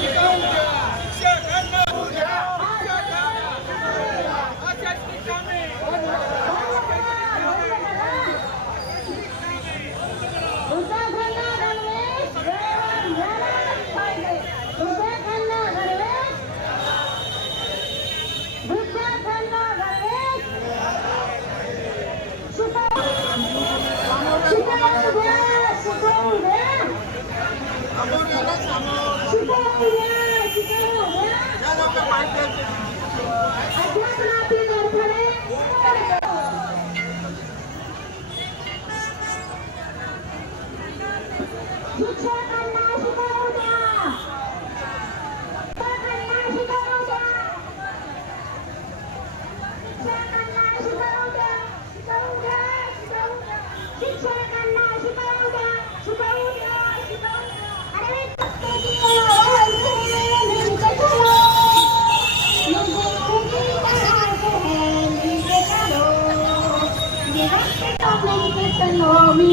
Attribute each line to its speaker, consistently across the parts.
Speaker 1: Thank you. Good job. আমি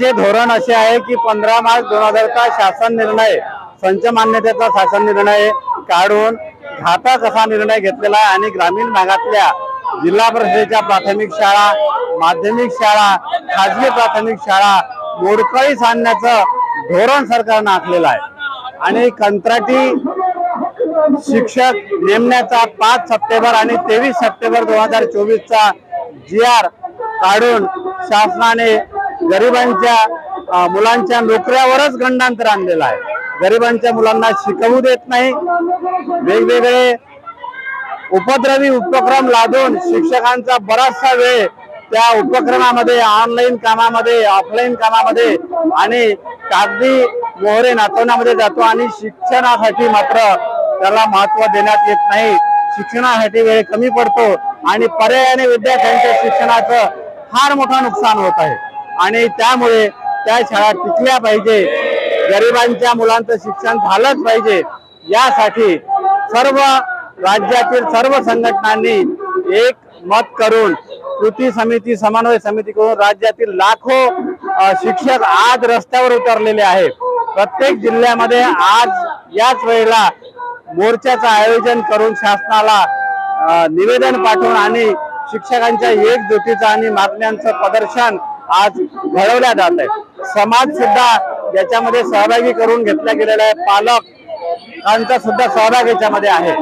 Speaker 2: चे धोरण असे आहे की पंधरा मार्च दोन हजारचा शासन निर्णय संच मान्यतेचा शासन निर्णय काढून घातक असा निर्णय घेतलेला आहे आणि ग्रामीण भागातल्या जिल्हा परिषदेच्या प्राथमिक शाळा माध्यमिक शाळा खाजगी प्राथमिक शाळा मोडकळीस आणण्याचं धोरण सरकारनं आखलेलं आहे. आणि कंत्राटी शिक्षक नेमण्याचा पाच सप्टेंबर आणि तेवीस सप्टेंबर दोन हजार चोवीसचा जी आर काढून शासनाने गरिबांच्या मुलांच्या नोकऱ्यावरच गंडांतर आणलेलं आहे. गरिबांच्या मुलांना शिकवू देत नाही. वेगवेगळे उपद्रवी उपक्रम लादून शिक्षकांचा बराचसा वेळ त्या उपक्रमामध्ये ऑनलाईन कामामध्ये ऑफलाईन कामामध्ये आणि कागदी मोहरे नाचवण्यामध्ये जातो आणि शिक्षणासाठी मात्र त्याला महत्त्व देण्यात येत नाही. शिक्षणासाठी वेळ कमी पडतो आणि पर्यायाने विद्यार्थ्यांच्या शिक्षणाचं फार मोठं नुकसान होत आहे. आणि त्यामुळे त्या शाळा टिकल्या पाहिजे. गरिबांच्या मुलांचं शिक्षण झालंच पाहिजे. यासाठी सर्व राज्यातील सर्व संघटनांनी एक मत करून कृती समिती समन्वय समिती करून राज्यातील लाखो शिक्षक आज रस्त्यावर उतरलेले आहेत. प्रत्येक जिल्ह्यामध्ये आज याच वेळेला मोर्चाचं आयोजन करून शासनाला निवेदन पाठवून आणि शिक्षकांच्या एकजुटीचं आणि मागण्यांचं प्रदर्शन आज घडवल्या जात आहे. समाज सुद्धा याच्यामध्ये सहभागी करून घेतला गेलेला आहे. पालकांचा सुद्धा सहभाग याच्यामध्ये आहे.